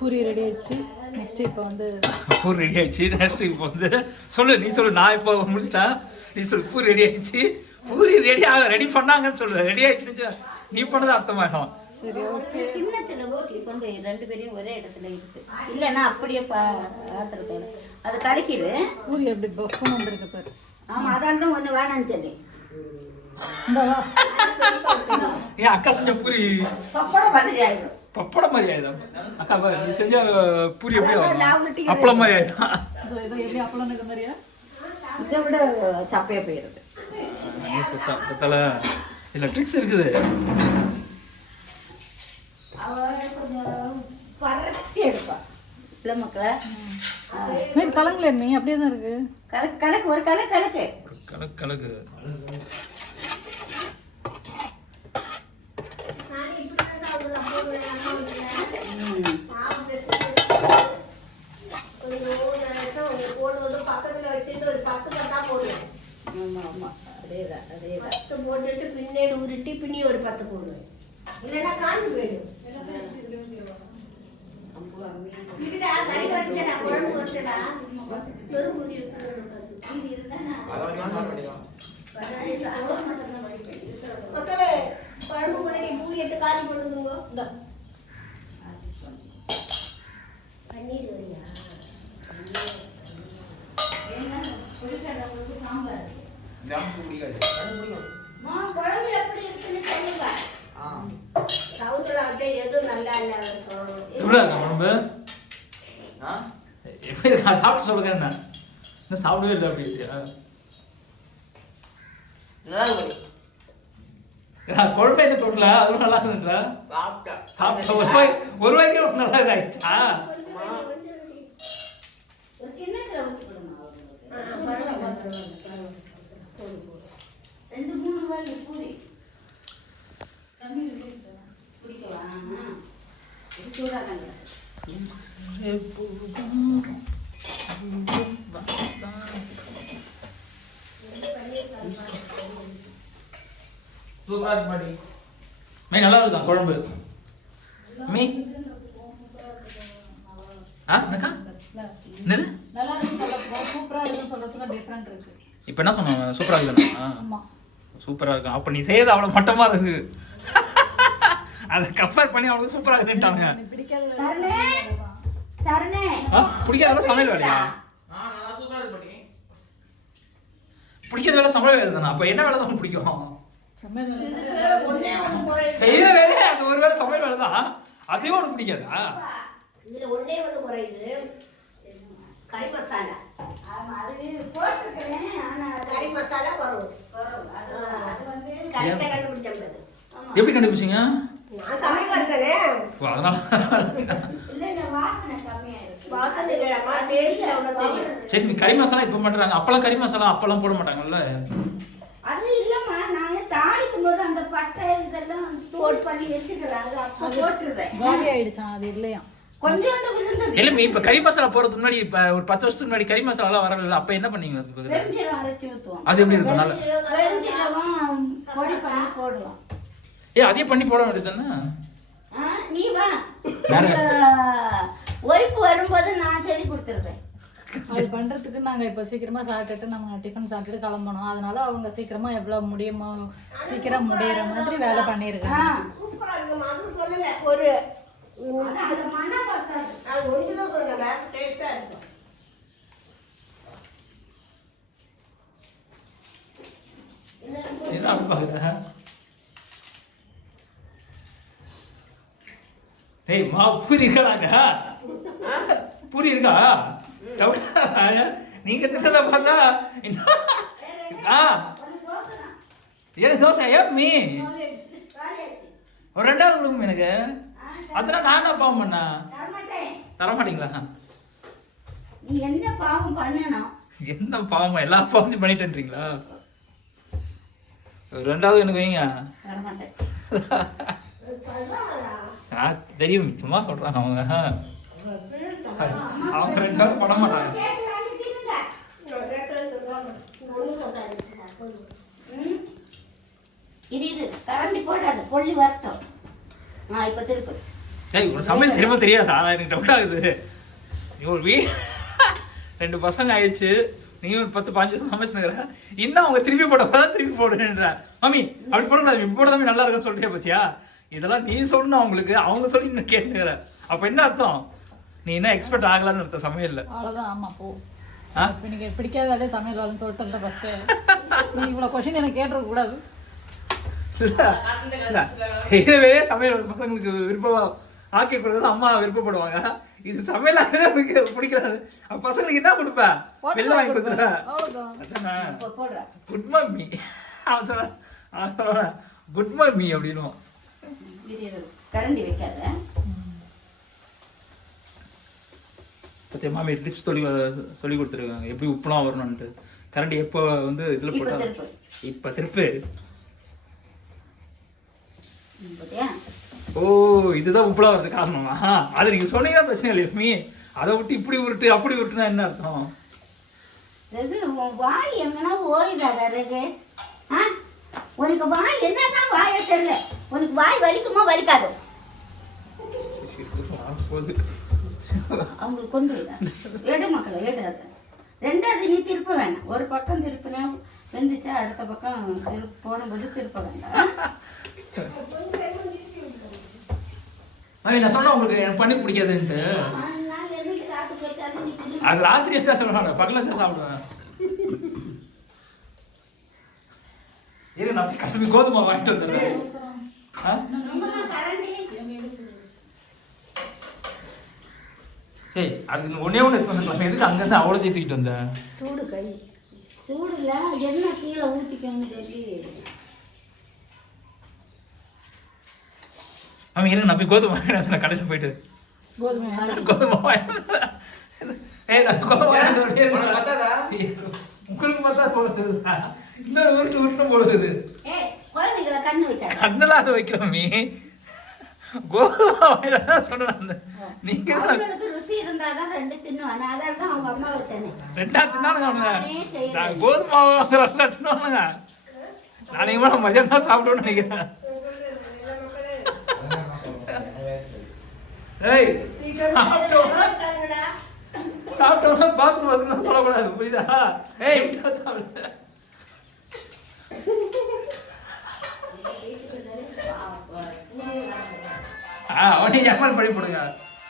Puri ready ஆயிடுச்சு. Next இப்போ வந்து பூரி ரெடி ஆயிடுச்சு. நெக்ஸ்ட் இப்போ வந்து சொல்லு, நீ சொல்லு. நான் இப்போ முடிச்சிட்டா, நீ சொல்லு. பூரி ரெடி ஆயிடுச்சு. பூரி ரெடி பண்ணாங்கன்னு சொல்லு. ரெடி ஆயிடுச்சு நீ பண்ணது அர்த்தமாகும். சரி, ஓகே. கிண்ணத்துல ஊற்றி கொண்டு ரெண்டு பேரையும் ஒரே இடத்துல இருக்கு. இல்லைன்னா அப்படியே பாத்திரத்தோட அது கலக்கிடு. பூரி எப்படி பஃபன் வந்திருக்கு பாரு. ஆமா, அதால தான் ஒன்று வேணான்னு சொல்லி. ஏன் அக்கா செஞ்ச பூரி பப்படம் மாதிரி ஆயிடும். பப்படம் மாதிரி ஆயிடும். அக்கா நீ செஞ்ச பூரி எப்படி ஆகும்? அப்பளம் மாதிரி ஆயிடும். இது எப்படி அப்பளம் இந்த மாதிரியா? இதை விட சப்பையா போயிடுது. இல்ல ட்ரிக்ஸ் இருக்குது. அவ கொஞ்சம் பரத்தி எடுப்பா. இல்லை மக்களை மீன் கலங்கல மீன் அப்படியே தான் இருக்கு. கலக்கு கலக்கு ஒரு கலக்கு கலக்கு கலக்கு கலக்கு. போட்டுட்டு பின்னாடி உருட்டி பின்னி ஒரு 10 போடுவேன். இல்லைன்னா காஞ்சி போயிடும். குழம்பு வச்சுடா பெரும்பூரி மக்களே, குழம்பு முன்னாடி பூரி எடுத்து காலி பண்ணுங்க. பன்னீர் வரியா சாம்பார் குழம்பு எப்படி இருக்குன்னு சொல்லுங்க. சவுத்துல வச்சா எதுவும் நல்லா இல்ல இருக்கும். எப்படி இருக்கா குழம்பு? எப்படி இருக்கா? சாப்பிட்டு சொல்லுங்க. என்ன இன்னும் சாப்பிடவே இல்லை. அப்படி குழம்பு என்ன தோட்டல அதுவும் நல்லா இருக்குங்களா? ஒரு வாய்க்கு நல்லா இதாயிடுச்சா? ஒரு கிண்ணத்துல ஊற்றி கொடுங்க. 2-3 வாய் பூரி குடிக்கவா? இது சூடாதாங்க. நல்லா இருக்குதான் குழம்பு. மீ என்னது நல்லா இருக்கு. சூப்பரா இருக்குன்னு சொல்றதுக்கு டிஃபரெண்ட் இருக்கு. இப்போ என்ன சொன்னாங்க? சூப்பரா இருக்குண்ணா. ஆமா, சூப்பரா இருக்கு. அப்ப நீ செய்யறது அவ்வளவு மட்டமா இருக்கு. அதை கம்பேர் பண்ணி அவனுக்கு சூப்பரா இருக்குன்ட்டாங்க. பிடிக்காத சமையல் வேலையா? பிடிக்காத வேலை சமையல் வேலை தானே. அப்ப என்ன வேலை தான் பிடிக்கும்? செய்யற வேலையே அந்த ஒரு வேலை சமையல் வேலை தான். அதையும் உனக்கு பிடிக்காதா? இதுல ஒண்ணே ஒண்ணு குறையுது, கறி மசாலா. கறி மசாலா வரும். கரெக்டா கண்டுபிடிச்ச முடியாது. எப்படி கண்டுபிடிச்சீங்க? நான் சமைக்க இருக்கனே. அதனால சரி, கறி மசாலா இப்ப பண்றாங்க. அப்பெல்லாம் கறி மசாலா அப்பெல்லாம் போட மாட்டாங்கல்ல. அது இல்லம்மா, நாங்க தாளிக்கும் போது அந்த பட்டை இதெல்லாம் தோல் பண்ணி வச்சுக்கிறாங்க. அப்ப போட்டுருதேன். காலி ஆயிடுச்சா? அது இல்லையா? கொஞ்சோண்டு விழுந்தது. இல்ல இப்ப கறி மசாலா போறதுக்கு முன்னாடி இப்ப ஒரு 10 வருஷத்துக்கு முன்னாடி கறி மசாலா எல்லாம் வரல. அப்ப என்ன பண்ணீங்க? வெறுஞ்சீரகம் அரைச்சு ஊத்துவோம். அது எப்படி இருக்கும்? நல்லா வெறுஞ்சீரகம் பொடி பண்ணி போடுவோம். அதே பண்ணி போட வேண்டியதுதானே? நீ வா, ஒய்ப்பு வரும்போது நான் சொல்லி கொடுத்துருவேன். அது பண்றதுக்கு நாங்க இப்ப சீக்கிரமா சாப்பிட்டுட்டு நம்ம டிஃபன் சாப்பிட்டுட்டு கிளம்பணும். அதனால அவங்க சீக்கிரமா எவ்வளவு முடியுமோ சீக்கிரம் முடியற மாதிரி வேலை பண்ணிருக்காங்க. சூப்பரா இருக்கு. அது சொல்லல, ஒரு அந்த மனம் பார்த்தாது. நான் ஒண்ணுதான் சொன்னேன், டேஸ்டா இருக்கும். என்ன பாக்குற? ஏய் மா, பூரி இருக்காங்க. பூரி இருக்கா? நீங்க திட்டத பார்த்தா எனக்கு தோசை ஏப்பி ஒரு 2வது கொடுக்கும் எனக்கு. அதெல்லாம் நான் என்ன பாவம் பண்ண? தரமாட்டீங்களா? நீ என்ன பாவம் பண்ணணும்? என்ன பாவம்? எல்லா பாவத்தையும் பண்ணிட்டேன்றீங்களா? 2வது எனக்கு வைங்க. தெரியும், சும்மா சொல்றாங்க அவங்க. அவங்க 2வது பண்ண மாட்டாங்க. இது கரண்டி போடாது, கொள்ளி வரட்டும். இப்ப திருப்பு ஏய் ஒரு சமையல் தெரியுமா தெரியாதா எனக்கு டவுட் ஆகுது. நீ ஒரு 2 பசங்க ஆயிடுச்சு, நீ ஒரு 10-15 வருஷம் சமைச்சுனுக்குற, இன்னும் அவங்க திருப்பி போடப்பதான் திருப்பி போடுன்ற. மம்மி அப்படி போடக்கூடாது, இப்படி போட நல்லா இருக்குன்னு சொல்லிட்டே பத்தியா? இதெல்லாம் நீ சொல்லணும் அவங்களுக்கு, அவங்க சொல்லி இன்னும் கேட்டுக்கிற. அப்ப என்ன அர்த்தம்? நீ என்ன எக்ஸ்பெக்ட் ஆகலான்னு அர்த்தம் சமையல்ல. அவ்வளவுதான். ஆமா போ. இப்ப நீங்க பிடிக்காத வேலையை சமையல் வேலைன்னு சொல்லிட்டு ஃபர்ஸ்ட் நீ இவ்வளவு கொஸ்டின் எனக்கு கேட்டுற கூடாது. செய்யவே சமையல் பசங்களுக்கு விருப்பமா ஆக்கி கொடுத்தது அம்மா விருப்பப்படுவாங்க. இது சமையலாகவே பிடிக்கிறாரு. அப்ப பசங்களுக்கு என்ன கொடுப்ப? வெளில வாங்கி கொடுத்துருவேன். குட் மம்மி அவன் சொல்ல குட் மம்மி அப்படின்னு கரண்டி வைக்காத. பத்தியா மாமி டிப்ஸ் சொல்லி கொடுத்துருக்காங்க எப்படி உப்புலாம் வரணும்ட்டு. கரண்டி எப்போ வந்து இதுல போட்டா இப்ப திருப்பு. ஓ இதுதான் உப்புலாம் வரது காரணமா? அது நீங்க சொன்னீங்கன்னா பிரச்சனை இல்லை லட்சுமி. அதை விட்டு இப்படி உருட்டு அப்படி உருட்டுனா என்ன அர்த்தம்? வாய் எங்கன்னா ஓய்தாடா ரகு. உனக்கு வாய் என்னதான் வாய தெரியல. உனக்கு வாய் வலிக்குமா வலிக்காதோ? அவங்களுக்கு கொண்டு எடு மக்களை எடு. அதை 2வது நீ திருப்ப வேணாம். ஒரு பக்கம் திருப்பினா வெந்துச்சா அடுத்த பக்கம் போடும்போது திருப்ப வேண்டாம். நான் சொன்னேன் உங்களுக்கு எனக்கு பன்னீர் பிடிக்காதுன்ட்டு. அது ராத்திரி வச்சு தான் சொல்லுவாங்க, பகல வச்சா சாப்பிடுவேன். இரு நான் கிளம்பி கோதுமை வாங்கிட்டு வந்துடுறேன். சரி அதுக்கு ஒன்னே ஒன்று எதுக்கு அங்கேருந்து அவ்வளோ தூக்கிட்டு வந்தேன்? சூடு கை சூடு இல்லை, என்ன கீழே ஊற்றிக்கணும்னு சொல்லி. ஆமாம் இருங்க நான் போய் கோதுமை வாங்கிட்டு நான் கடையில் போயிட்டு கோதுமை வாங்கிட்டு உங்களுக்கு பார்த்தா போடுது இன்னொரு உருட்டு உருட்டு போடுது. குழந்தைகளை கண்ணு வைக்காது. கண்ணெல்லாம் அதை வைக்கிறோமே. கோதுமை வாங்கிட்டு சொன்னேன். நீங்க ருசி இருந்தாதான் 2 தின்னுவாங்க. அதான் தான் அவங்க அம்மா வச்சானே 2ஆ தின்னானுங்க. கோதுமை வாங்குறாங்க தின்னுவானுங்க. நாளைக்கு மேலே மதியம் தான் சாப்பிடுவோம்னு நினைக்கிறேன். ஏய் சாப்பிட்டோம்னா பாத்ரூம் வசனம் சொல்லக்கூடாது புரியுதா? ஏய் சாப்பிடு. அவனை ஜப்பான் படி போடுங்க.